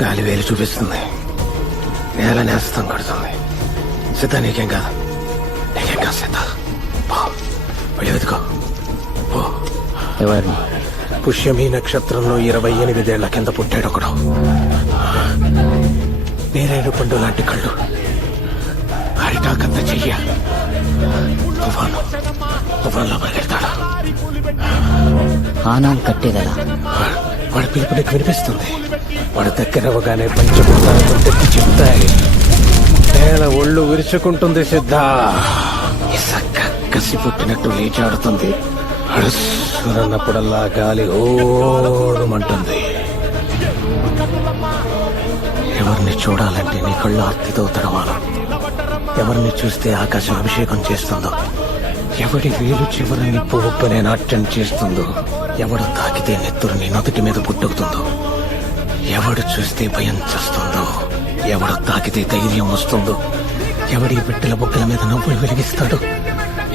గాలి వేలు చూపిస్తుంది, నేల నేస్తం కడుతుంది. సిద్ధ నీకేం కాదు, నీకేం కాదు సిద్ధ. వెళ్ళి వెతుకో. ఎవరిని? పుష్యమి నక్షత్రంలో 28 ఏళ్ల కింద పుట్టాడు ఒకడు. నేరేడు పండు లాంటి కళ్ళు, అరిటాకంత చెయ్య. తుఫాన్లో పరిగెడతాడు. ఆనాలు కట్టేదలా? వాడి పిలుపు నీకు వినిపిస్తుంది. వాడి దగ్గర అవగానే పంచభూతాలతో తెచ్చి చెప్తాయి. నేల ఒళ్ళు విరుచుకుంటుంది సిద్ధ. ఇసక్క కసి పుట్టినట్టు లేచాడుతుంది. అడుస్తున్నప్పుడల్లా గాలి ఓమంటుంది. ఎవరిని చూడాలంటే నీ కళ్ళు ఆర్తితో తడవాలి. ఎవరిని చూస్తే ఆకాశం అభిషేకం చేస్తుందో, ఎవడి వేలు చివరి నిప్పు ఉప్పనే నాట్యం చేస్తుందో, ఎవడు తాకితే నెత్తురు నీ నొదటి మీద పుట్టుకుతుందో, ఎవడు చూస్తే భయం చేస్తుందో, ఎవడు తాకితే ధైర్యం వస్తుందో, ఎవడి బిడ్డల బొగ్గల మీద నవ్వులు వెలిగిస్తాడు,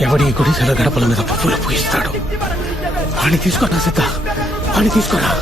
ఎవడి గుడిసెల గడపల మీద పువ్వులు పూయిస్తాడు. వాడిని తీసుకోరా సిద్ధ, వాడిని తీసుకోరా.